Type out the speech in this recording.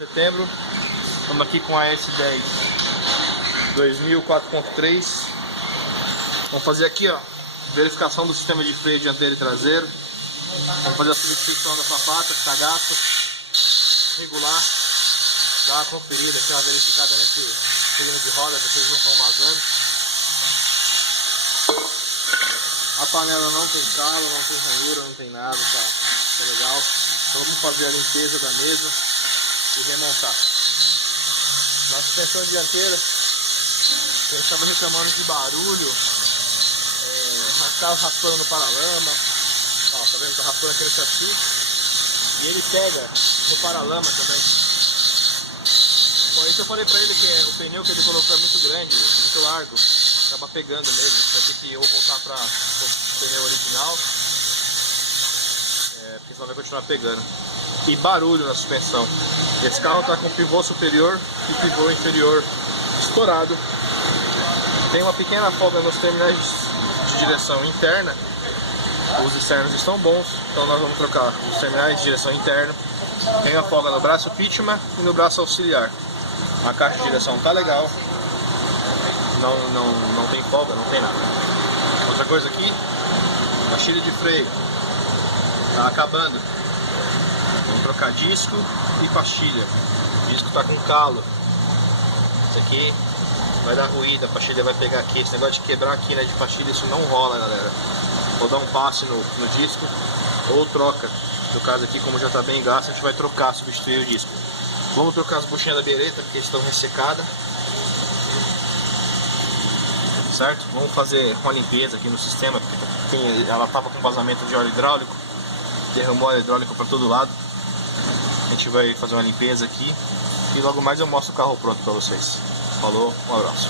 Setembro, estamos aqui com a S10 2000 4.3. Vamos fazer aqui, ó, verificação do sistema de freio dianteiro e traseiro. Vamos fazer a substituição da sapata, que tá gasta, regular, dar uma conferida aqui, uma verificada nesse freio de roda, que vocês não estão vazando. A panela não tem calo, não tem ranhura, não tem nada, tá legal. Então vamos fazer a limpeza da mesa e remontar. Na suspensão dianteira, a gente estava reclamando de barulho, carro raspando no paralama. Ó, tá vendo? Tá raspando aqui no chassi. E ele pega no paralama também. Bom, isso eu falei pra ele que o pneu que ele colocou é muito grande, muito largo. Acaba pegando mesmo. Vai ter que ou voltar para o pneu original, porque senão vai continuar pegando. E barulho na suspensão. Esse carro está com pivô superior e pivô inferior estourado. Tem uma pequena folga nos terminais de direção interna. Os externos estão bons, então nós vamos trocar os terminais de direção interna. Tem uma folga no braço pitman e no braço auxiliar. A caixa de direção está legal. Não tem folga, não tem nada. Outra coisa aqui, pastilha de freio está acabando. Vamos trocar disco e pastilha. O disco está com calo. Isso aqui vai dar ruído, a pastilha vai pegar aqui. Esse negócio de quebrar a quina de pastilha, isso não rola, galera. Ou dá um passe no disco, ou troca. No caso aqui, como já está bem gasto, a gente vai trocar, substituir o disco. Vamos trocar as buchinhas da bereta, porque estão ressecadas. Certo? Vamos fazer uma limpeza aqui no sistema, porque ela estava com vazamento de óleo hidráulico. Derramou óleo hidráulico para todo lado. A gente vai fazer uma limpeza aqui. E logo mais eu mostro o carro pronto para vocês. Falou, um abraço.